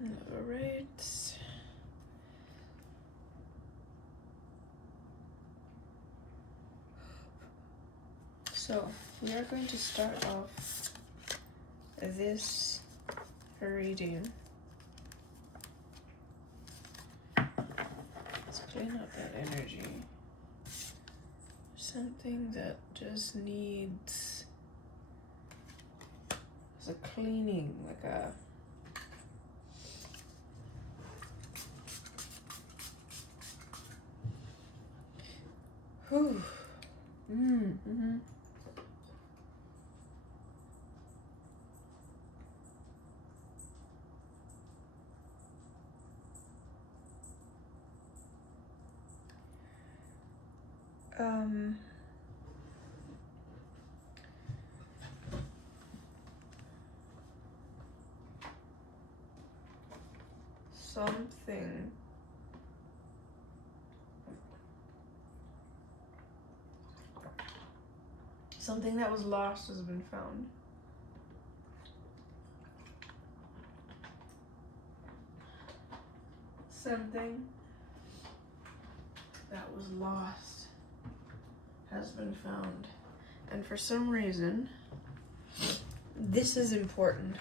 All right. So we are going to start off this reading. Let's clean up that energy. Something that just needs a cleaning, like a whew. Mm-hmm. Something that was lost has been found. Something that was lost has been found. And for some reason, this is important.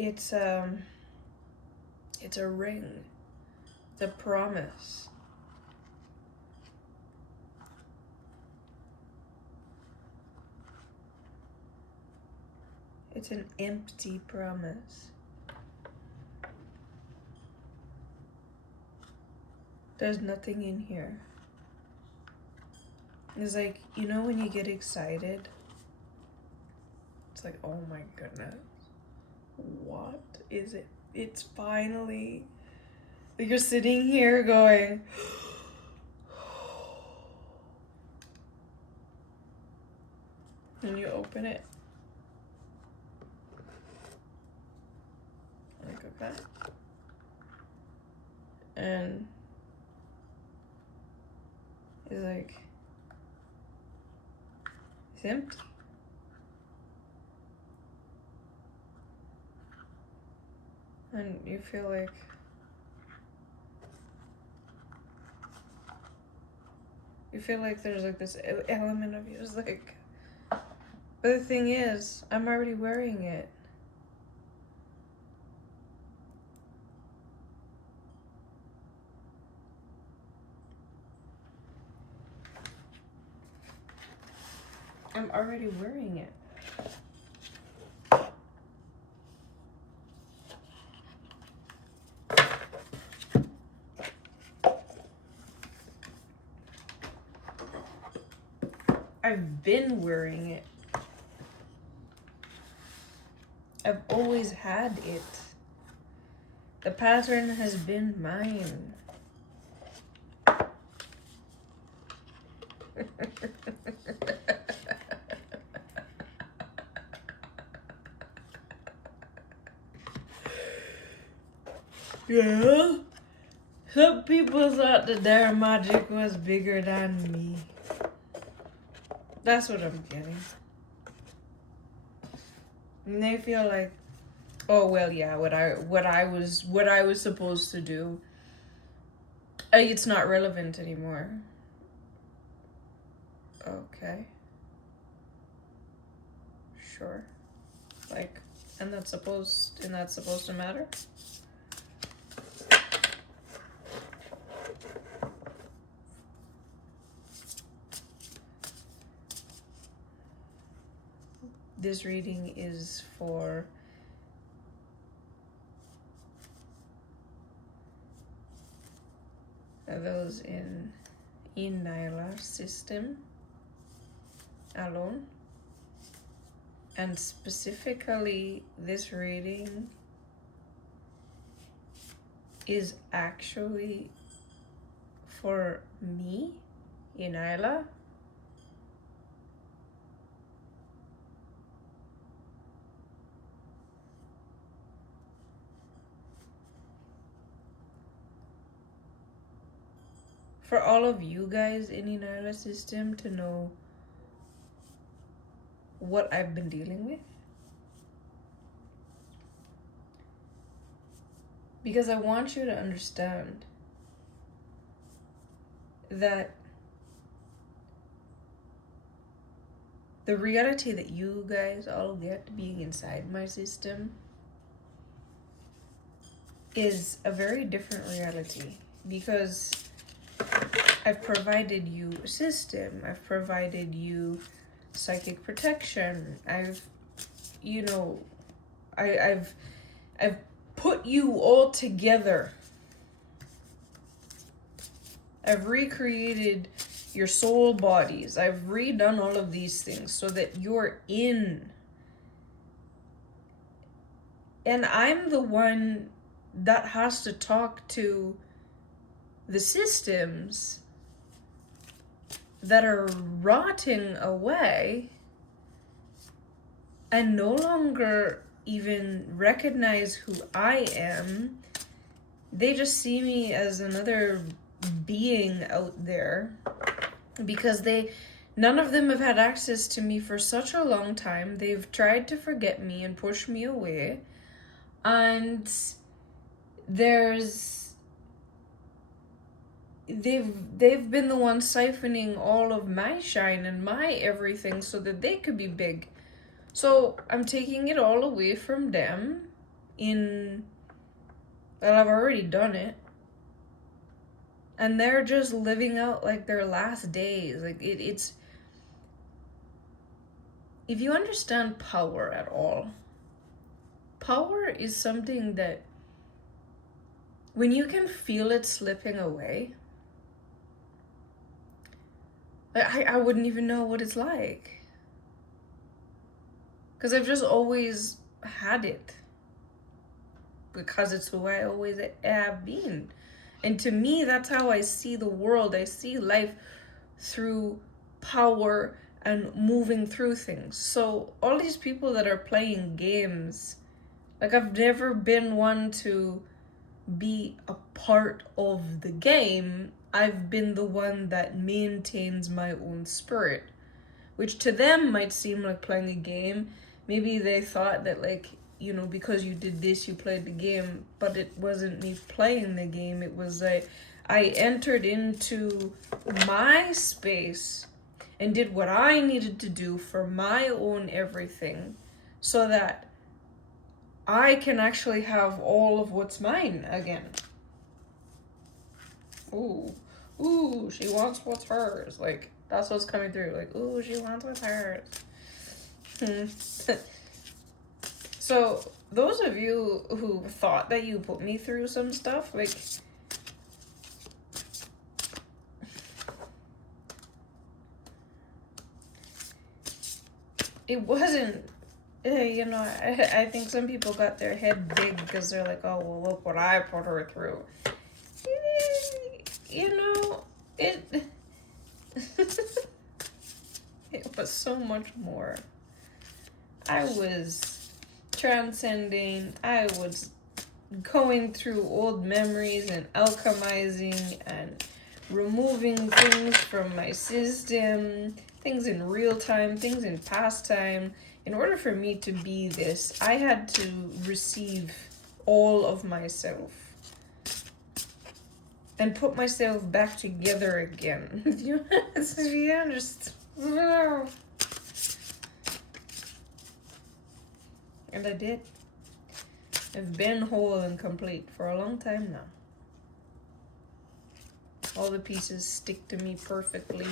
It's a ring. The promise. It's an empty promise. There's nothing in here. It's like, you know when you get excited? It's like, oh my goodness. What is it? It's finally... Like you're sitting here going... And you open it. Like, okay. And... It's like... It's empty. And you feel like... You feel like there's like this element of you. It's like... But the thing is, I'm already wearing it. I'm already wearing it. I've been wearing it. I've always had it. The pattern has been mine. Yeah. Some people thought that their magic was bigger than me. That's what I'm getting. And they feel like, oh well, yeah, what I was supposed to do. It's not relevant anymore. Okay. Sure. Like, and that's supposed to matter? This reading is for those in ENYELAH system alone. And specifically, this reading is actually for me, ENYELAH. for all of you guys in the ENYELAH system to know what I've been dealing with. Because I want you to understand that the reality that you guys all get being inside my system is a very different reality, because I've provided you a system, I've provided you psychic protection, I've put you all together. I've recreated your soul bodies. I've redone all of these things so that you're in. And I'm the one that has to talk to the systems that are rotting away and no longer even recognize who I am. They just see me as another being out there, because none of them have had access to me for such a long time. They've tried to forget me and push me away, and they've been the ones siphoning all of my shine and my everything so that they could be big. So I'm taking it all away from them well, I've already done it. And they're just living out like their last days. Like it's if you understand power at all, power is something that when you can feel it slipping away, I wouldn't even know what it's like. Because I've just always had it. Because it's who I always have been. And to me, that's how I see the world. I see life through power and moving through things. So all these people that are playing games, like, I've never been one to be a part of the game. I've been the one that maintains my own spirit, which to them might seem like playing a game. Maybe they thought that, like, because you did this, you played the game, but it wasn't me playing the game. It was I entered into my space and did what I needed to do for my own everything so that I can actually have all of what's mine again. Ooh, she wants what's hers. Like, that's what's coming through. Like, ooh, she wants what's hers. So, those of you who thought that you put me through some stuff, like, it wasn't, I think some people got their head big because they're like, oh, well, look what I put her through. It it was so much more. I was transcending, I was going through old memories and alchemizing and removing things from my system, things in real time, things in past time. In order for me to be this, I had to receive all of myself and put myself back together again. You understand? And I did. I've been whole and complete for a long time now. All the pieces stick to me perfectly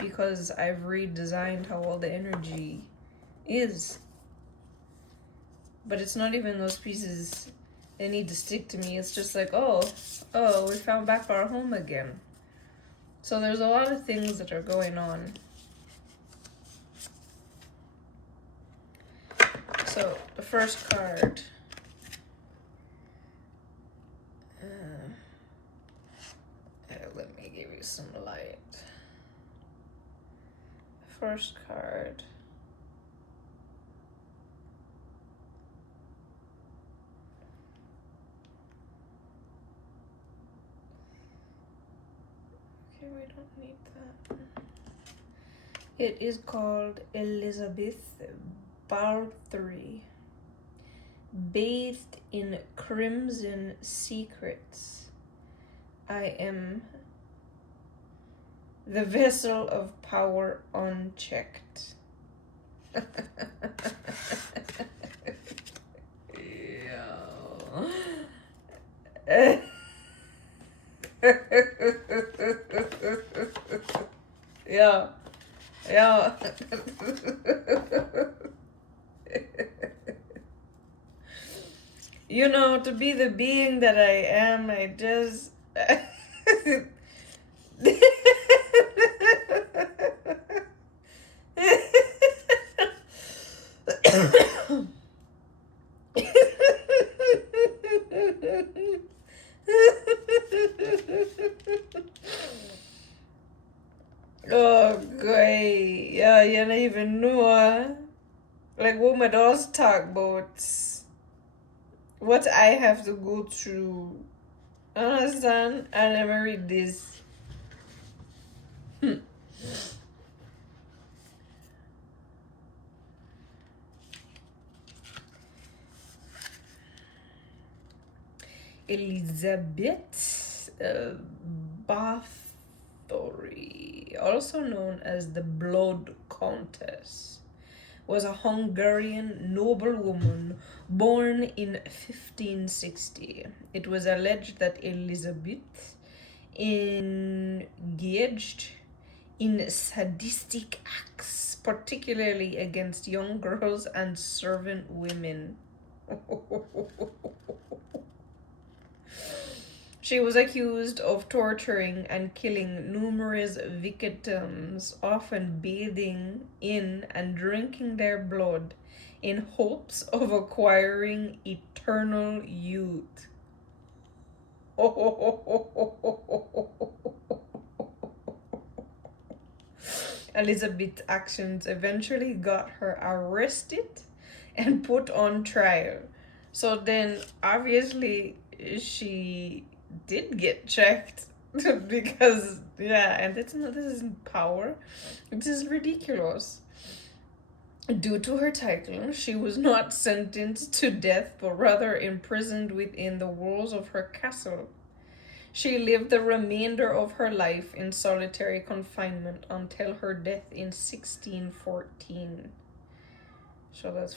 because I've redesigned how all the energy is. But it's not even those pieces that need to stick to me. It's just like, oh, we found back our home again. So there's a lot of things that are going on. So the first card. Let me give you some light. First card. we don't need that. It is called Elizabeth Bathory. Bathed in crimson secrets, I am the vessel of power unchecked. Yeah. Yeah. You know, to be the being that I am, I just Oh, great. Yeah, you don't even know. Like what my dogs talk about. What I have to go through. Understand? I never read this. Elizabeth Bathory, also known as the Blood Countess, was a Hungarian noblewoman born in 1560. It was alleged that Elizabeth engaged in sadistic acts, particularly against young girls and servant women. She was accused of torturing and killing numerous victims, often bathing in and drinking their blood in hopes of acquiring eternal youth. Elizabeth's actions eventually got her arrested and put on trial. So then, obviously, she did get checked because, yeah, and this isn't power. This is ridiculous. Due to her title, she was not sentenced to death, but rather imprisoned within the walls of her castle. She lived the remainder of her life in solitary confinement until her death in 1614. So that's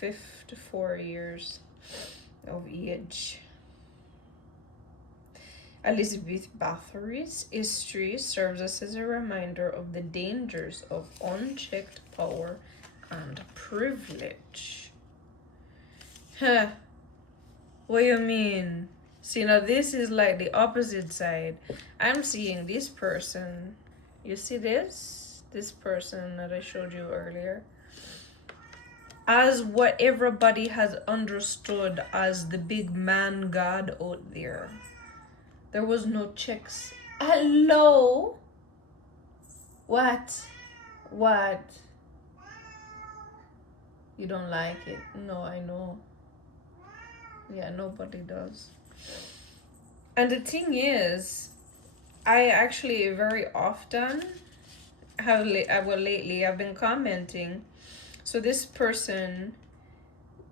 54 years of age. Elizabeth Bathory's history serves us as a reminder of the dangers of unchecked power and privilege. Huh. What do you mean? See, now this is like the opposite side. I'm seeing this person. You see this? This person that I showed you earlier. As what everybody has understood as the big man god out there. There was no checks. Hello? What? What? You don't like it? No, I know. Yeah, nobody does. And the thing is, I actually very often lately I've been commenting. So this person,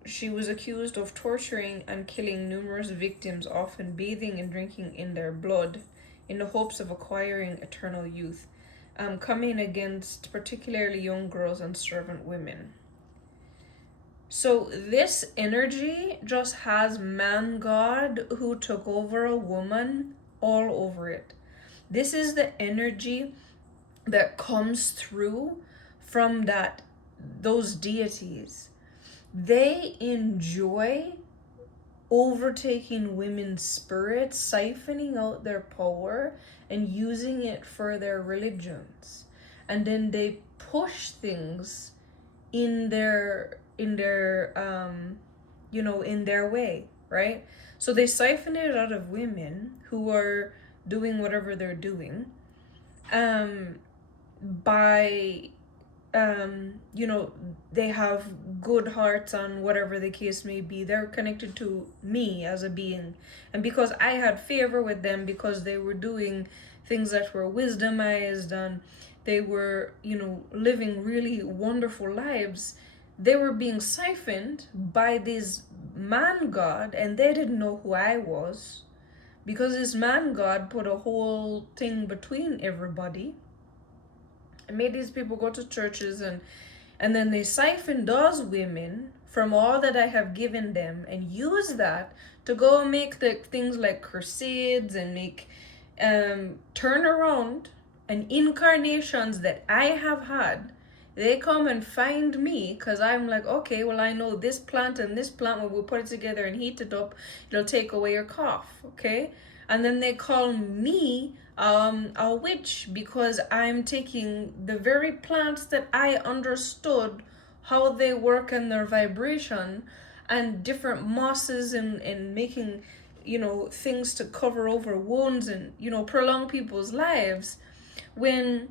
she was accused of torturing and killing numerous victims, often bathing and drinking in their blood in the hopes of acquiring eternal youth, coming against particularly young girls and servant women. So this energy just has man god who took over a woman all over it. This is the energy that comes through from those deities. They enjoy overtaking women's spirits, siphoning out their power and using it for their religions. And then they push things in their way, right? So they siphon it out of women who are doing whatever they're doing by you know, they have good hearts and whatever the case may be. They're connected to me as a being. And because I had favor with them, because they were doing things that were wisdomized and they were, you know, living really wonderful lives, they were being siphoned by this man god, and they didn't know who I was, because this man god put a whole thing between everybody and made these people go to churches, and then they siphon those women from all that I have given them and use that to go and make the things like crusades and make turn around and incarnations that I have had. They come and find me because I'm like, okay, well, I know this plant and this plant, when we put it together and heat it up, it'll take away your cough, okay? And then they call me a witch because I'm taking the very plants that I understood how they work and their vibration, and different mosses and making, you know, things to cover over wounds and, you know, prolong people's lives, when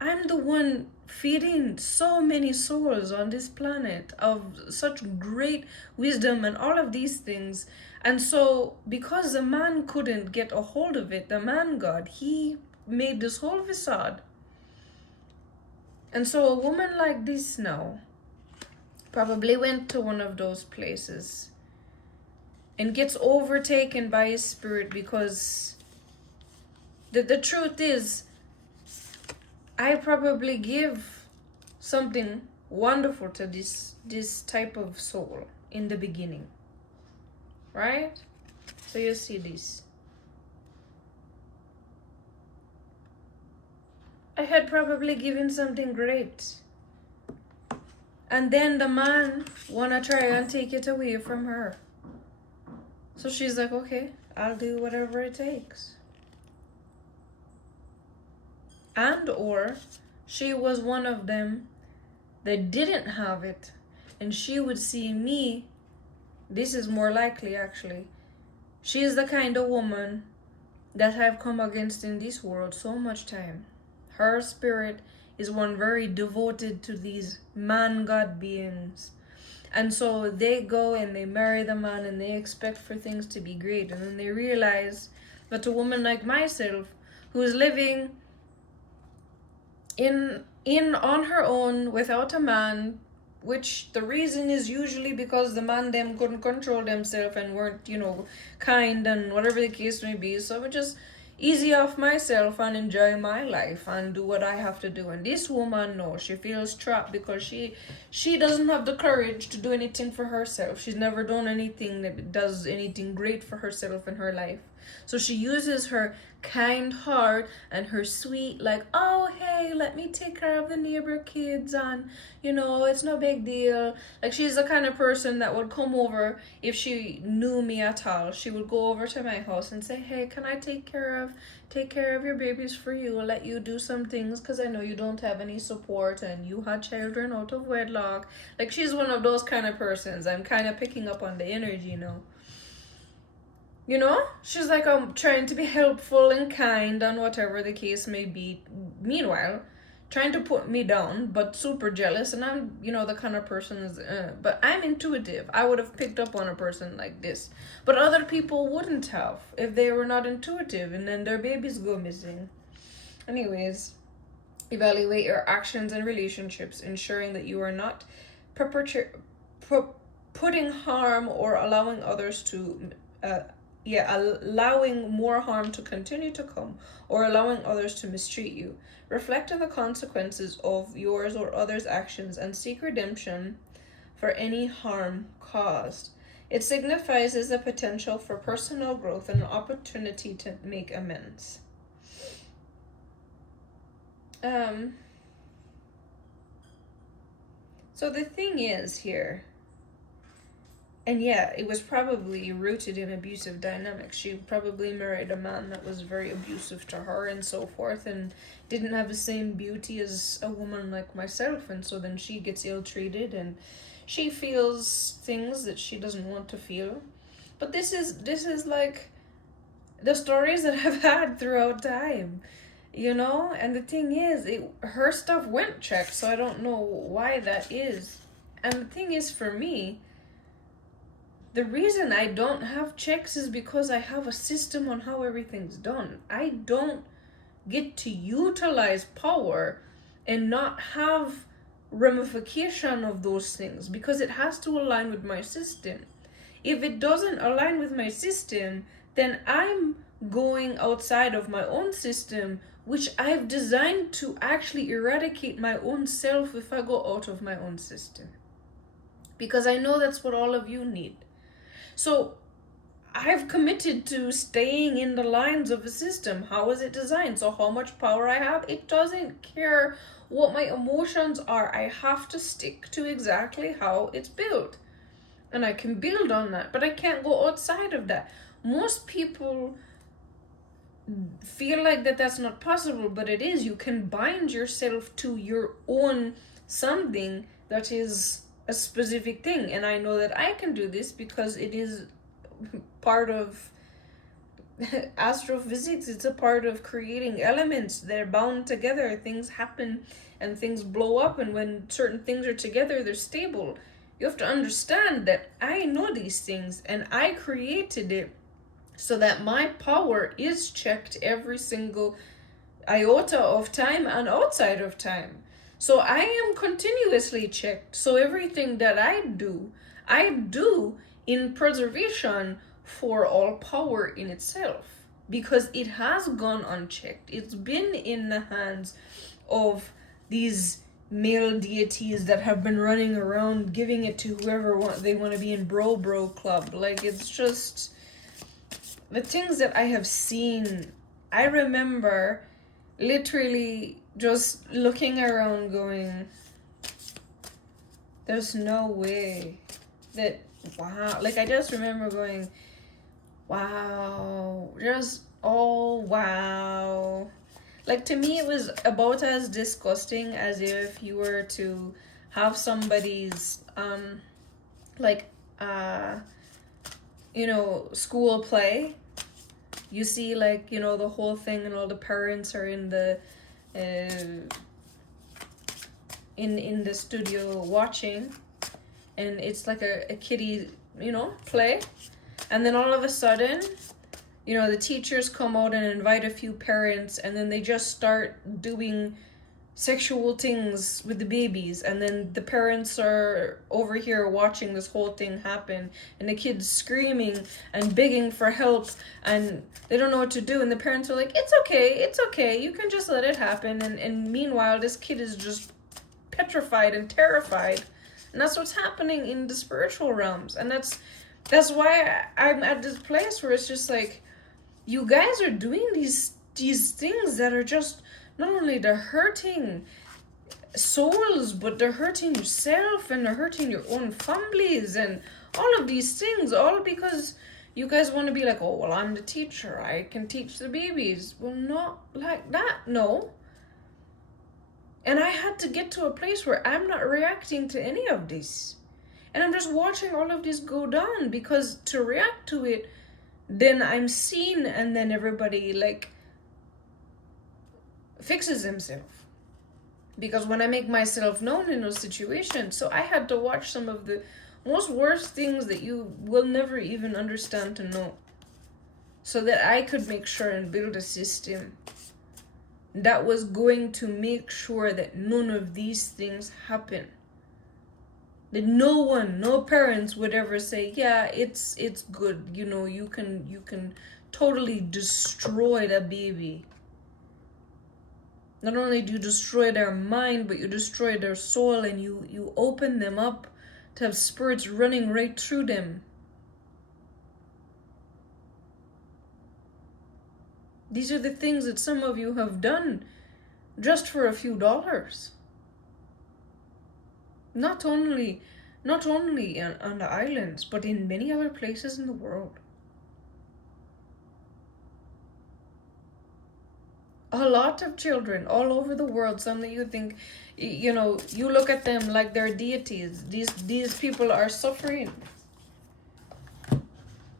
I'm the one feeding so many souls on this planet of such great wisdom and all of these things. And so, because the man couldn't get a hold of it, the man god, he made this whole facade. And so a woman like this now probably went to one of those places and gets overtaken by his spirit, because the truth is, I probably give something wonderful to this type of soul in the beginning, right? So you see this. I had probably given something great, and then the man wanna try and take it away from her. So she's like, okay, I'll do whatever it takes. And or she was one of them that didn't have it, and she would see me. This is more likely, actually. She is the kind of woman that I've come against in this world so much time. Her spirit is one very devoted to these man god beings, and so they go and they marry the man and they expect for things to be great, and then they realize that a woman like myself, who is living in on her own without a man, which the reason is usually because the man them couldn't control themselves and weren't, you know, kind and whatever the case may be. So I would just easy off myself and enjoy my life and do what I have to do. And this woman, no, she feels trapped because she doesn't have the courage to do anything for herself. She's never done anything that does anything great for herself in her life. So she uses her kind heart and her sweet, like, oh, hey, let me take care of the neighbor kids, and, you know, it's no big deal. Like, she's the kind of person that would come over if she knew me at all. She would go over to my house and say, hey, can I take care of your babies for you? I'll let you do some things because I know you don't have any support and you had children out of wedlock. Like, she's one of those kind of persons. I'm kind of picking up on the energy now. You know, she's like, I'm trying to be helpful and kind and whatever the case may be. Meanwhile, trying to put me down, but super jealous. And I'm, you know, the kind of person is, but I'm intuitive. I would have picked up on a person like this. But other people wouldn't have if they were not intuitive, and then their babies go missing. Anyways, evaluate your actions and relationships, ensuring that you are not putting harm or allowing others to allowing more harm to continue to come, or allowing others to mistreat you. Reflect on the consequences of yours or others' actions and seek redemption for any harm caused. It signifies the potential for personal growth and an opportunity to make amends. So the thing is here, and yeah, it was probably rooted in abusive dynamics. She probably married a man that was very abusive to her and so forth, and didn't have the same beauty as a woman like myself. And so then she gets ill-treated and she feels things that she doesn't want to feel. But this is like the stories that I've had throughout time. you know? And the thing is, her stuff went checked, so I don't know why that is. And the thing is, for me, the reason I don't have checks is because I have a system on how everything's done. I don't get to utilize power and not have ramification of those things because it has to align with my system. If it doesn't align with my system, then I'm going outside of my own system, which I've designed to actually eradicate my own self if I go out of my own system. Because I know that's what all of you need. So I've committed to staying in the lines of a system. How is it designed? So how much power I have? It doesn't care what my emotions are. I have to stick to exactly how it's built. And I can build on that, but I can't go outside of that. Most people feel like that's not possible, but it is. You can bind yourself to your own something that is a specific thing. And I know that I can do this because it is part of astrophysics. It's a part of creating elements. They're bound together. Things happen and things blow up, and when certain things are together, they're stable. You have to understand that I know these things and I created it so that my power is checked every single iota of time and outside of time. So I am continuously checked. So everything that I do in preservation for all power in itself, because it has gone unchecked. It's been in the hands of these male deities that have been running around giving it to whoever they want to be in bro club. Like, it's just the things that I have seen. I remember literally just looking around going, there's no way that, wow. Like, I just remember going, wow, just, oh wow. Like, to me, it was about as disgusting as if you were to have somebody's, school play. You see, like, the whole thing and all the parents are in the, in the studio watching. And it's like a kiddie, play. And then all of a sudden, the teachers come out and invite a few parents, and then they just start doing sexual things with the babies, and then the parents are over here watching this whole thing happen, and the kids screaming and begging for help, and they don't know what to do, and the parents are like, it's okay, you can just let it happen, and meanwhile this kid is just petrified and terrified. And that's what's happening in the spiritual realms. And that's why I'm at this place where it's just like, you guys are doing these things that are just, not only they're hurting souls, but they're hurting yourself, and they're hurting your own families, and all of these things, all because you guys want to be like, oh, well, I'm the teacher, I can teach the babies. Well, not like that, no. And I had to get to a place where I'm not reacting to any of this. And I'm just watching all of this go down, because to react to it, then I'm seen, and then everybody, like, fixes himself. Because when I make myself known in those situations, so I had to watch some of the most worst things that you will never even understand to know, so that I could make sure and build a system that was going to make sure that none of these things happen. That no parents would ever say, yeah, it's good, you can totally destroy that baby. Not only do you destroy their mind, but you destroy their soul, and you open them up to have spirits running right through them. These are the things that some of you have done just for a few dollars. Not only on the islands, but in many other places in the world. A lot of children all over the world, some that you think, you look at them like they're deities. These people are suffering.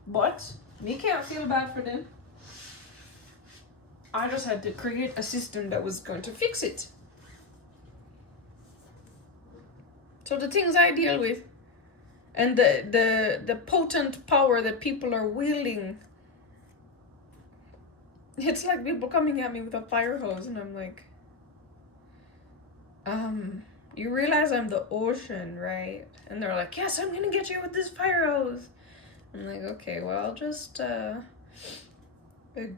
But we can't feel bad for them. I just had to create a system that was going to fix it. So the things I deal with and the potent power that people are wielding, it's like people coming at me with a fire hose and I'm like, you realize I'm the ocean, right? And they're like, yes, I'm gonna get you with this fire hose. I'm like, okay, well, I'll just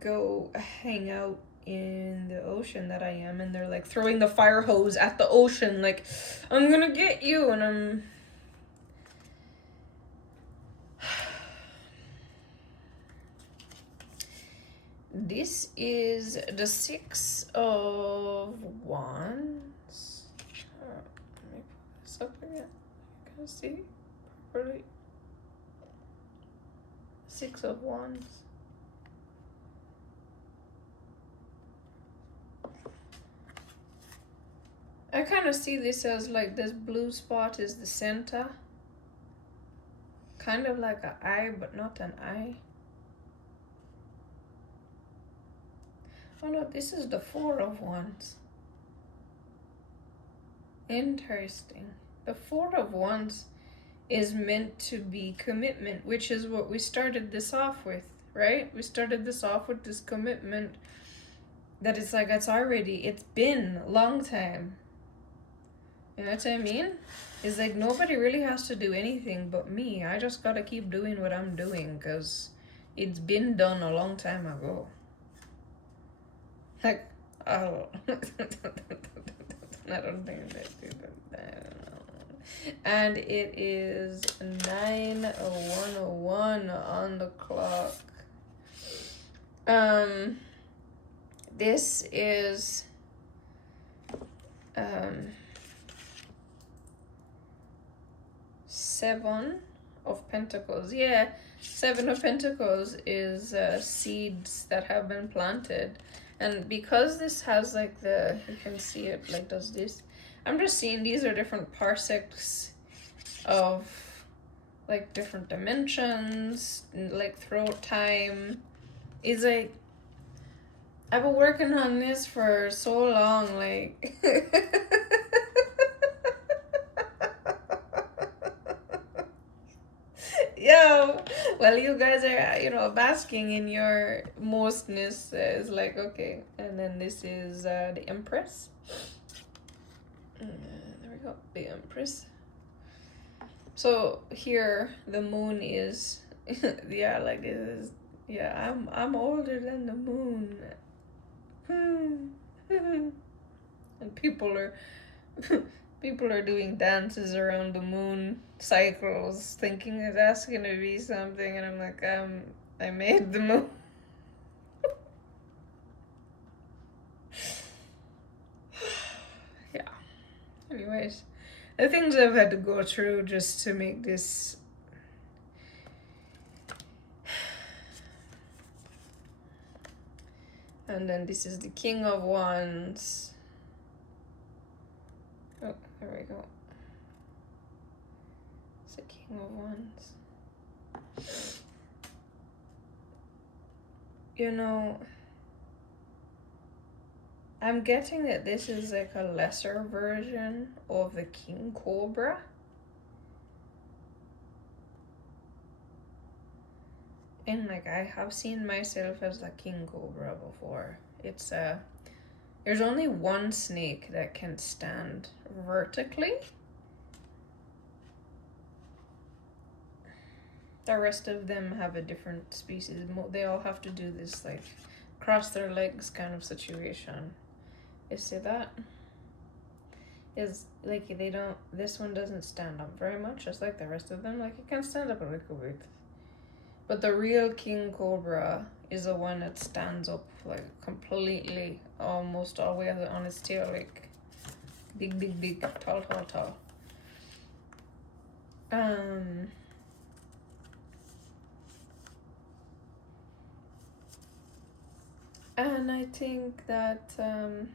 go hang out in the ocean that I am. And they're like throwing the fire hose at the ocean, like, I'm gonna get you. And I'm this is the 6 of Wands. Let me put this up again. You can see properly. 6 of Wands. I kind of see this as like this blue spot is the center. Kind of like an eye, but not an eye. Oh no, this is the 4 of Wands. Interesting. The 4 of Wands is meant to be commitment, which is what we started this off with, right? We started this off with this commitment that it's like, it's been a long time. You know what I mean? It's like nobody really has to do anything but me. I just gotta keep doing what I'm doing because it's been done a long time ago. Like, oh. I don't think that. I don't know. And it is 9:01 on the clock. This is Seven of Pentacles. Yeah, 7 of Pentacles is seeds that have been planted. And because this has like you can see it like does this. I'm just seeing these are different parsecs of like different dimensions, like throughout time. It's like, I've been working on this for so long, like. Yo, well, you guys are, basking in your mostness. Is like, okay. And then this is the Empress. There we go, the Empress. So here the moon is, yeah, like this is, yeah, I'm older than the moon. And people are doing dances around the moon cycles, thinking that that's gonna be something, and I'm like, I made the moon. Yeah. Anyways, the things I've had to go through just to make this. And then this is the King of Wands. Oh, there we go. It's the King of Wands. I'm getting that this is like a lesser version of the King Cobra. And like, I have seen myself as the King Cobra before. It's there's only one snake that can stand vertically. The rest of them have a different species. They all have to do this like cross their legs kind of situation. You see that? Is like this one doesn't stand up very much, just like the rest of them. Like, it can stand up a little bit. But the real King Cobra is the one that stands up like completely, almost all the way on its tail, like big, tall. And I think that a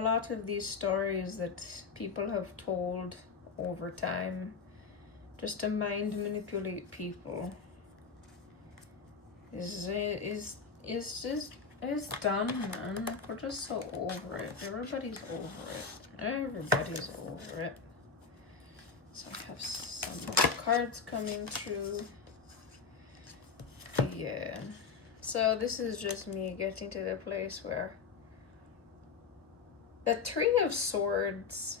lot of these stories that people have told over time just to mind manipulate people is just, it's done, man. We're just so over it. Everybody's over it. Everybody's over it. So I have some cards coming through. Yeah. So this is just me getting to the place where the Three of Swords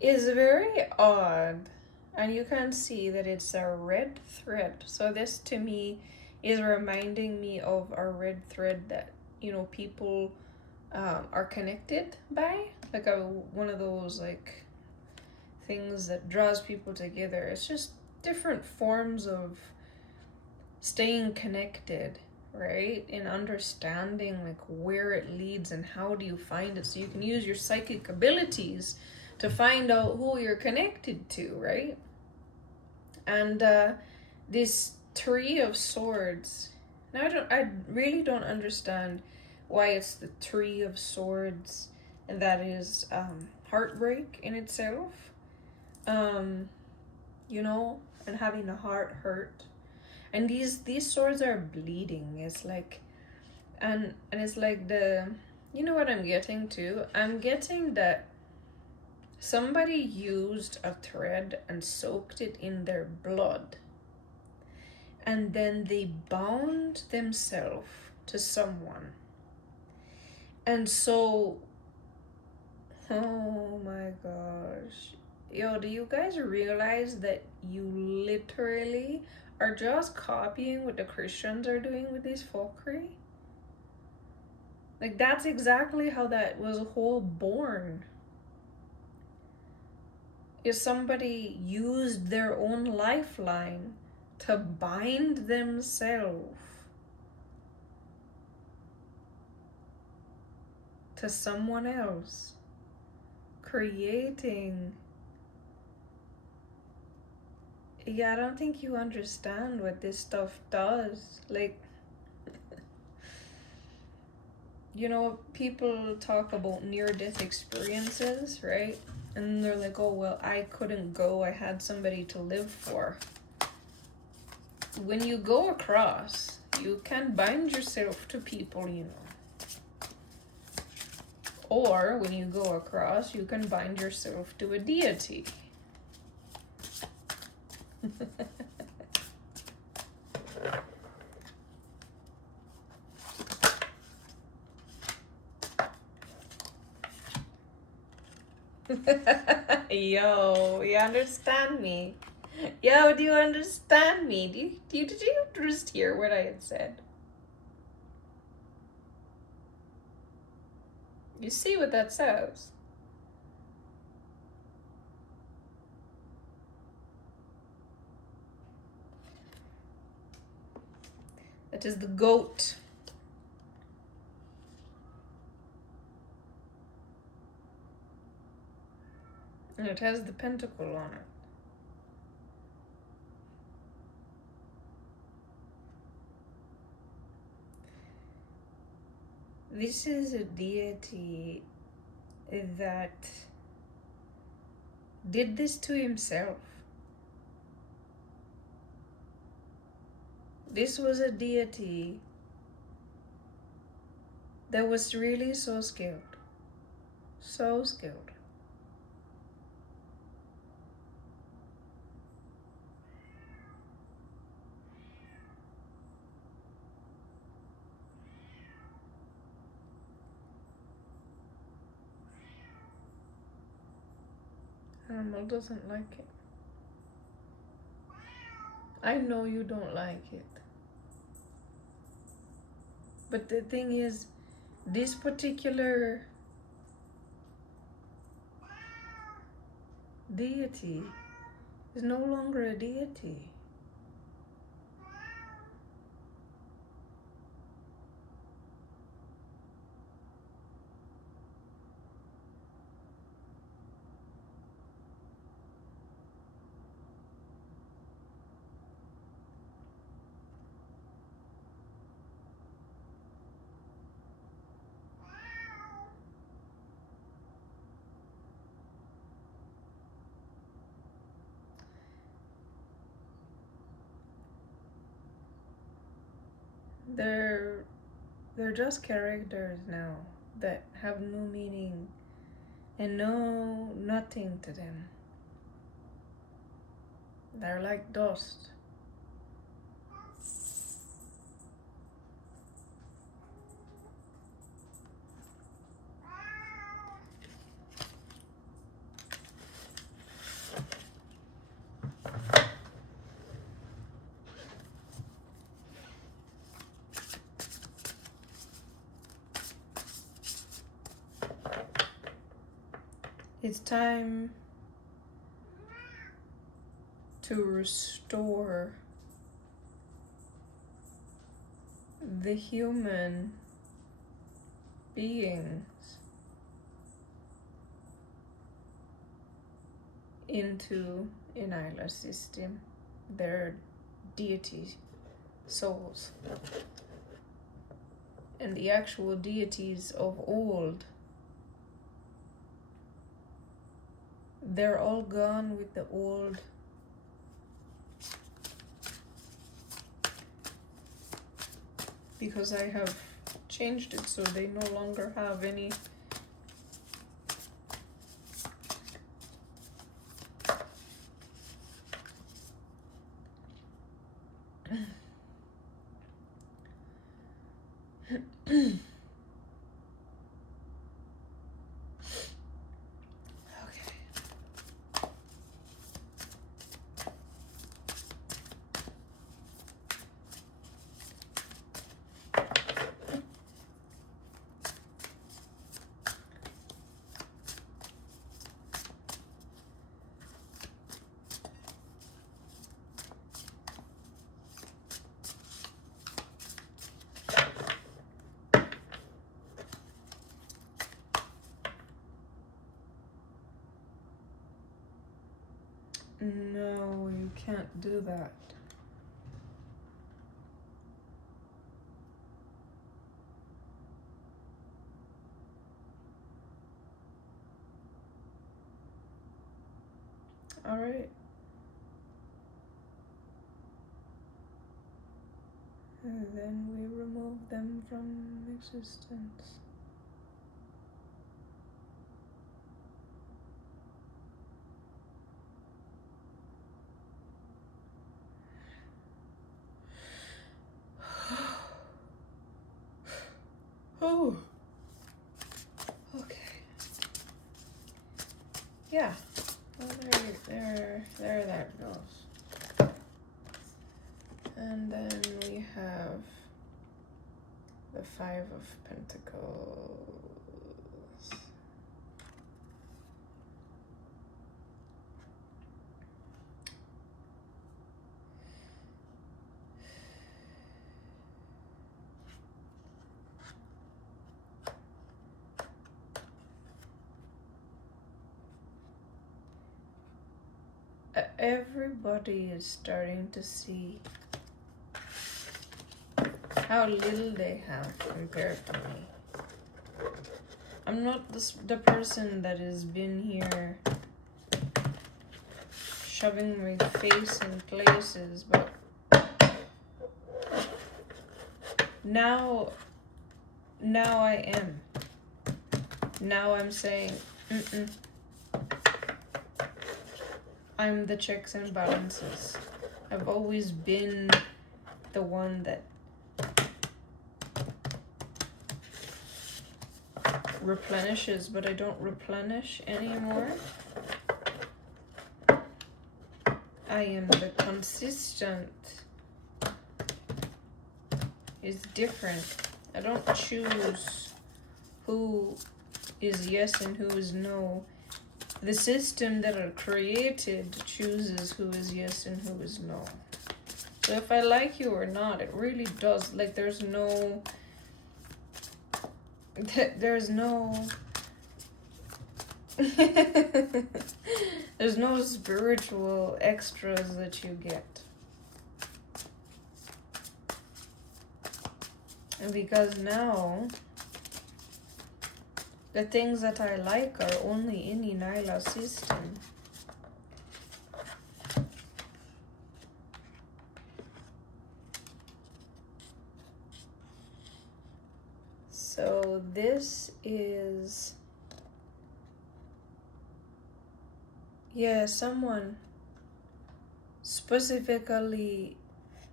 is very odd. And you can see that it's a red thread. So this to me is reminding me of a red thread that, you know, people are connected by. Like one of those like things that draws people together. It's just different forms of staying connected, right? And understanding like where it leads and how do you find it. So you can use your psychic abilities to find out who you're connected to, right? And this Three of Swords, now I really don't understand why it's the Three of Swords, and that is heartbreak in itself, you know, and having a heart hurt. And these swords are bleeding. It's like, and it's like the, you know what I'm getting to? I'm getting that somebody used a thread and soaked it in their blood, and then they bound themselves to someone. And so, oh my gosh. Yo, do you guys realize that you literally are just copying what the Christians are doing with this fuckery? Like, that's exactly how that was whole born. If somebody used their own lifeline to bind themselves to someone else, creating, yeah, I don't think you understand what this stuff does. Like, you know, people talk about near-death experiences, right? And they're like, oh, well, I couldn't go. I had somebody to live for. When you go across, you can bind yourself to people, you know. Or when you go across, you can bind yourself to a deity. Yo, you understand me? Yo, do you understand me? Did you just hear what I had said? You see what that says? That is the goat. And it has the pentacle on it. This is a deity that did this to himself. This was a deity that was really so skilled. So skilled. Animal doesn't like it. I know you don't like it. But the thing is, this particular deity is no longer a deity. They're just characters now that have no meaning and nothing to them. They're like dust. It's time to restore the human beings into ENYELAH system, their deity souls. And the actual deities of old, they're all gone with the old. Because I have changed it so they no longer have any No, you can't do that. All right. And then we remove them from existence. Oh, okay. Yeah, well, there that goes. And then we have the Five of Pentacles. Everybody is starting to see how little they have compared to me. I'm not the person that has been here shoving my face in places, but now I am. Now I'm saying, I'm the checks and balances. I've always been the one that replenishes, but I don't replenish anymore. I am the consistent. It's different. I don't choose who is yes and who is no. The system that are created chooses who is yes and who is no. So if I like you or not, it really does. Like there's no there's no spiritual extras that you get. And because now the things that I like are only in ENYELAH system. So this is, yeah, someone specifically,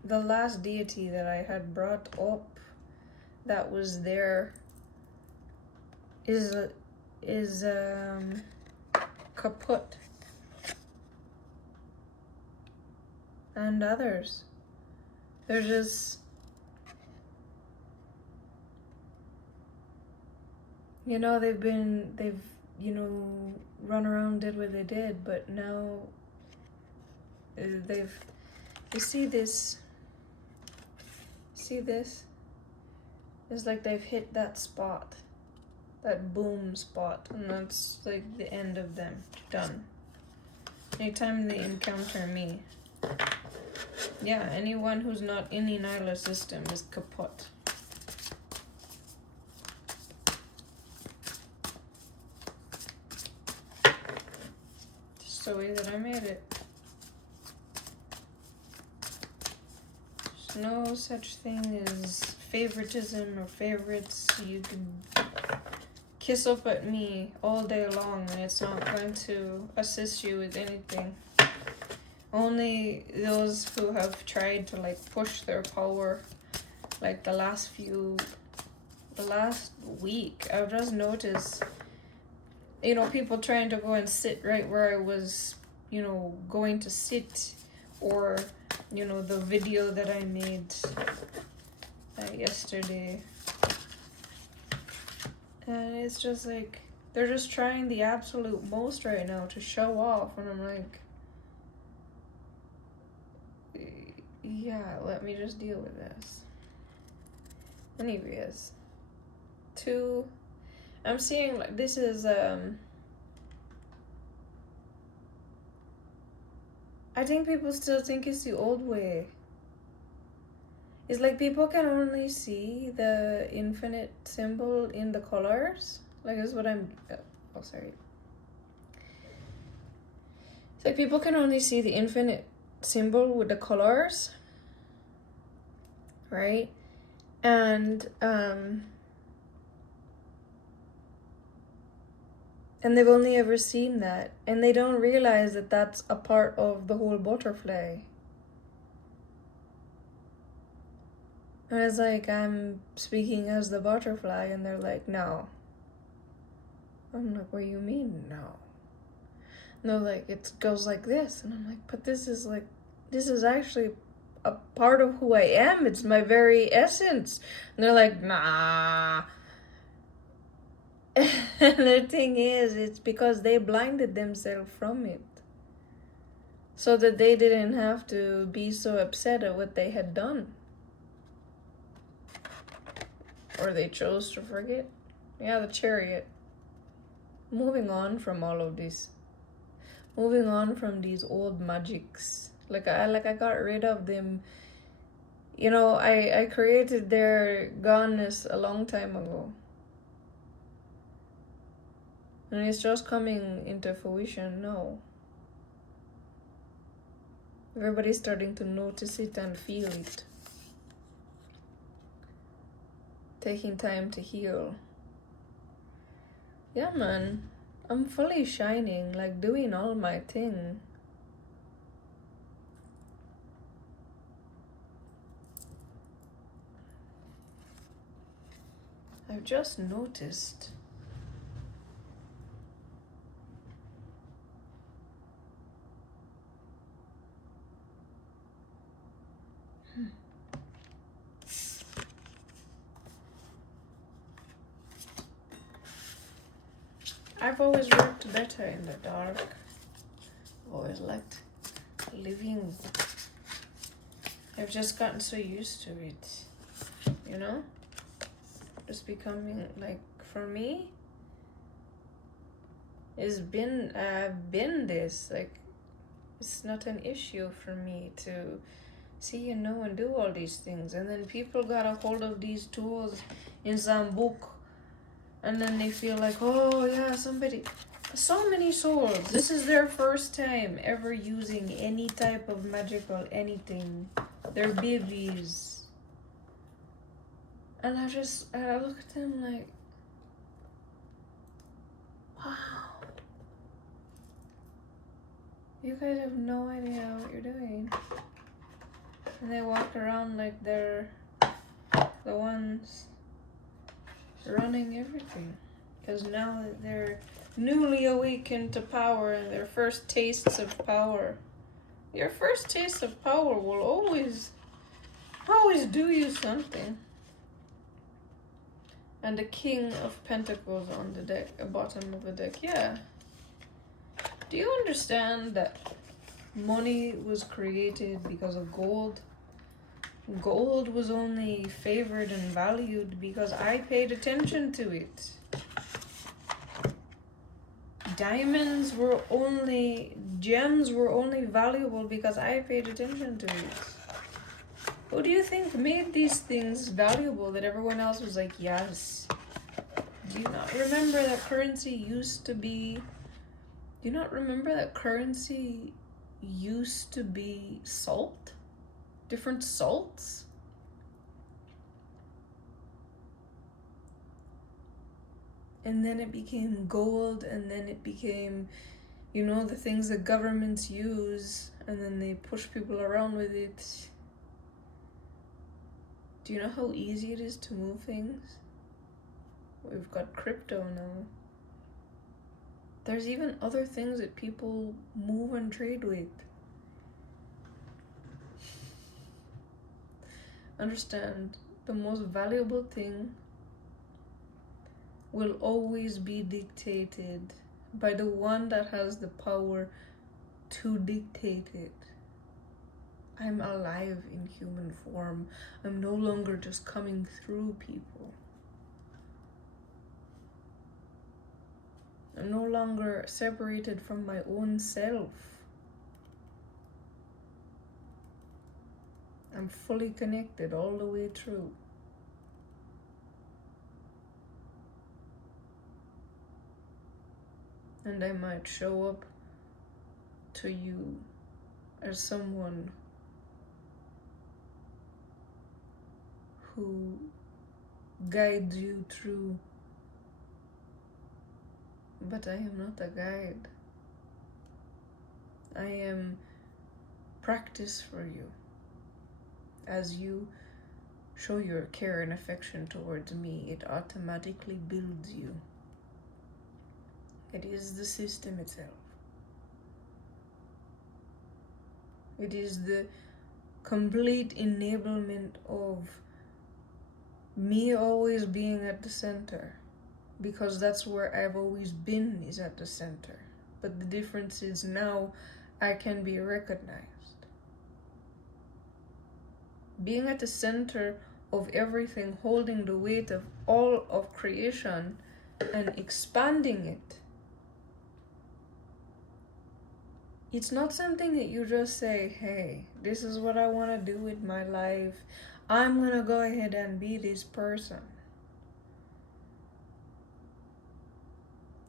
the last deity that I had brought up that was there is kaput, and others. They're just, you know, they've you know, run around, did what they did, but now you see this, it's like they've hit that spot, that boom spot, and that's like the end of them. Done. Anytime they encounter me, yeah, anyone who's not in the ENYELAH system is kaput. Just the way that I made it. There's no such thing as favoritism or favorites. You can kiss up at me all day long and it's not going to assist you with anything. Only those who have tried to like push their power, like the last week, I've just noticed, you know, people trying to go and sit right where I was, you know, going to sit, or, you know, the video that I made yesterday. And it's just like, they're just trying the absolute most right now to show off, and I'm like, yeah, let me just deal with this. Anyways, I'm seeing like this is I think people still think it's the old way. It's like people can only see the infinite symbol in the colors. Like this is what I'm oh sorry. It's like people can only see the infinite symbol with the colors, right? And they've only ever seen that, and they don't realize that that's a part of the whole butterfly. And it's like, I'm speaking as the butterfly, and they're like, no. I'm like, what do you mean, no? No, like, it goes like this. And I'm like, but this is actually a part of who I am. It's my very essence. And they're like, nah. And the thing is, it's because they blinded themselves from it, so that they didn't have to be so upset at what they had done. Or they chose to forget. Yeah, the chariot. Moving on from all of this. Moving on from these old magics. Like I got rid of them. You know, I created their goneness a long time ago. And it's just coming into fruition now. Everybody's starting to notice it and feel it. Taking time to heal. Yeah, man. I'm fully shining, like doing all my thing. I've just noticed. I've always worked better in the dark. I've always liked living. I've just gotten so used to it, you know? Just becoming, like, for me, I've been this, like, it's not an issue for me to see and know and do all these things. And then people got a hold of these tools in some book, and then they feel like, oh yeah, so many souls, this is their first time ever using any type of magical anything. They're babies. And I look at them like, wow. You guys have no idea what you're doing. And they walk around like they're the ones running everything. Because now that they're newly awakened to power and their first tastes of power. Your first taste of power will always do you something. And the King of Pentacles on the deck, bottom of the deck, yeah. Do you understand that money was created because of gold? Gold was only favored and valued because I paid attention to it. Gems were only valuable because I paid attention to it. Who do you think made these things valuable that everyone else was like, yes? Do you not remember that currency used to be... Do you not remember that currency used to be salt? Different salts? And then it became gold, and then it became, you know, the things that governments use, and then they push people around with it. Do you know how easy it is to move things? We've got crypto now. There's even other things that people move and trade with. Understand, the most valuable thing will always be dictated by the one that has the power to dictate it. I'm alive in human form. I'm no longer just coming through people. I'm no longer separated from my own self. I'm fully connected all the way through. And I might show up to you as someone who guides you through, but I am not a guide. I am practice for you. As you show your care and affection towards me, it automatically builds you. It is the system itself. It is the complete enablement of me always being at the center, because that's where I've always been, is at the center. But the difference is now I can be recognized. Being at the center of everything, holding the weight of all of creation and expanding it. It's not something that you just say, hey, this is what I want to do with my life. I'm going to go ahead and be this person.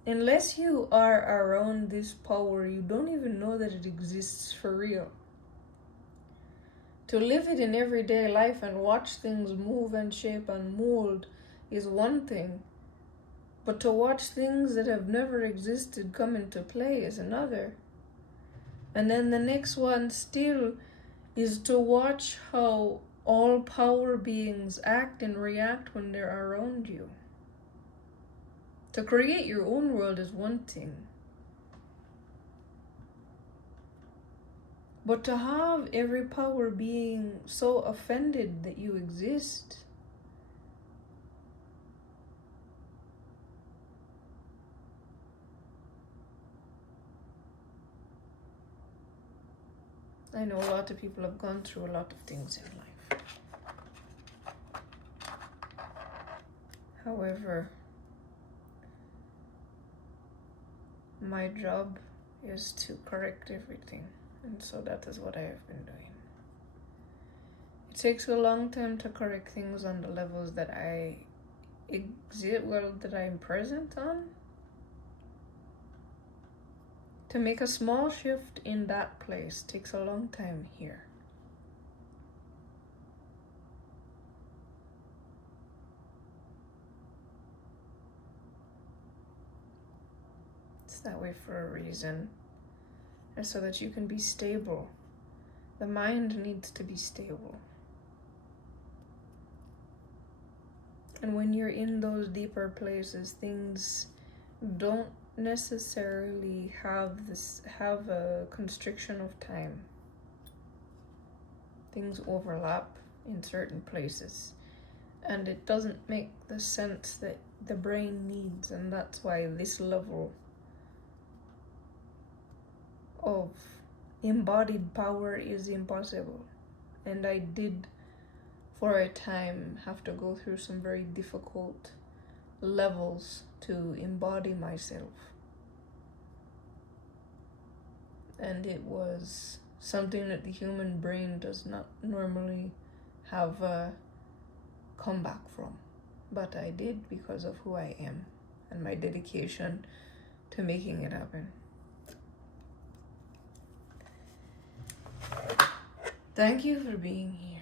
Unless you are around this power, you don't even know that it exists for real. To live it in everyday life and watch things move and shape and mold is one thing. But to watch things that have never existed come into play is another. And then the next one still is to watch how all power beings act and react when they're around you. To create your own world is one thing. But to have every power being so offended that you exist, I know a lot of people have gone through a lot of things in life. However, my job is to correct everything. And so that is what I have been doing. It takes a long time to correct things on the levels that I that I'm present on. To make a small shift in that place takes a long time here. that way for a reason. And so that you can be stable. The mind needs to be stable. And when you're in those deeper places, things don't necessarily have a constriction of time. Things overlap in certain places, and it doesn't make the sense that the brain needs, and that's why this level of embodied power is impossible. And I did for a time have to go through some very difficult levels to embody myself, and it was something that the human brain does not normally have a comeback from, but I did because of who I am and my dedication to making it happen. Thank you for being here.